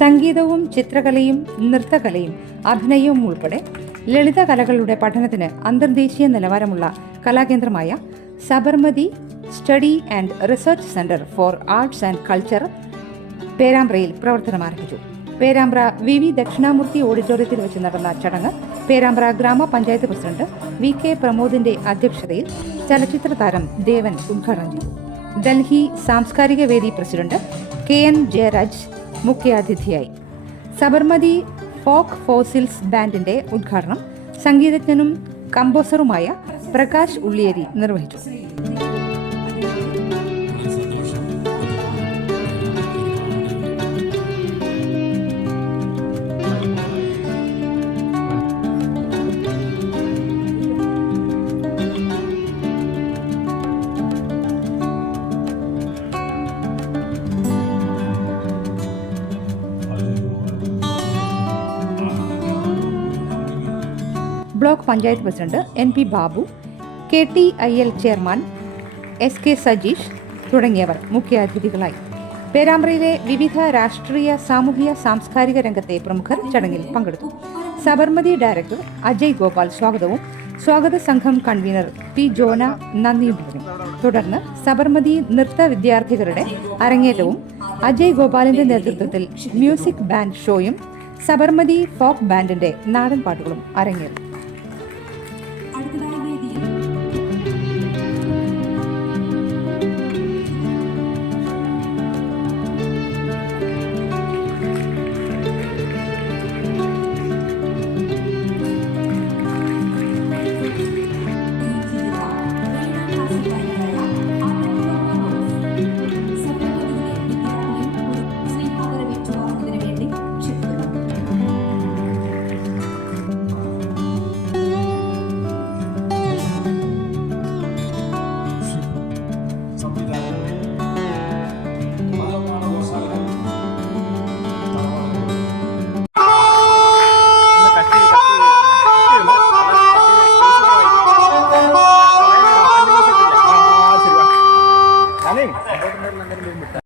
സംഗീതവും ചിത്രകലയും നൃത്തകലയും അഭിനയവും ഉൾപ്പെടെ ലളിത കലകളുടെ പഠനത്തിന് അന്തർദേശീയ നിലവാരമുള്ള കലാകേന്ദ്രമായ Sabarmati study and research centre for arts and culture പേരാമ്പ്രയിൽ പ്രവർത്തനം ആരംഭിച്ചു. പേരാമ്പ്ര വി വി ദക്ഷിണാമൂർത്തി ഓഡിറ്റോറിയത്തിൽ വെച്ച് നടന്ന ചടങ്ങ് പേരാമ്പ്ര ഗ്രാമപഞ്ചായത്ത് പ്രസിഡന്റ് വി കെ പ്രമോദിന്റെ അധ്യക്ഷതയിൽ ചലച്ചിത്ര താരം ദേവൻ ഉദ്ഘാടനം ചെയ്തു. ഡൽഹി സാംസ്കാരിക വേദി പ്രസിഡന്റ് കെ എൻ ജയരാജ് മുഖ്യാതിഥിയായി. സബർമതി ഫോക്ക് ഫോസിൽസ് ബാൻഡിന്റെ ഉദ്ഘാടനം സംഗീതജ്ഞനും കമ്പോസറുമായ പ്രകാശ് ഉള്ളിയേരി നിർവഹിച്ചു. Block panchayat president N P Babu K T I L chairman S K Sajeesh തുടങ്ങിയവർ മുഖ്യാതിഥികളായി. പേരാമ്പ്രയിലെ വിവിധ രാഷ്ട്രീയ സാമൂഹിക സാംസ്കാരിക രംഗത്തെ പ്രമുഖർ ചടങ്ങിൽ പങ്കെടുത്തു. സബർമതി ഡയറക്ടർ അജയ് ഗോപാൽ സ്വാഗതവും സ്വാഗത സംഘം കൺവീനർ പി ജോന നന്ദിയും പറഞ്ഞു. തുടർന്ന് സബർമതി നൃത്ത വിദ്യാർത്ഥികളുടെ അരങ്ങേറ്റവും അജയ് ഗോപാലിന്റെ നേതൃത്വത്തിൽ മ്യൂസിക് ബാൻഡ് ഷോയും സബർമതി ഫോക്ക് ബാൻഡിന്റെ നാടൻ പാട്ടുകളും അരങ്ങേറി.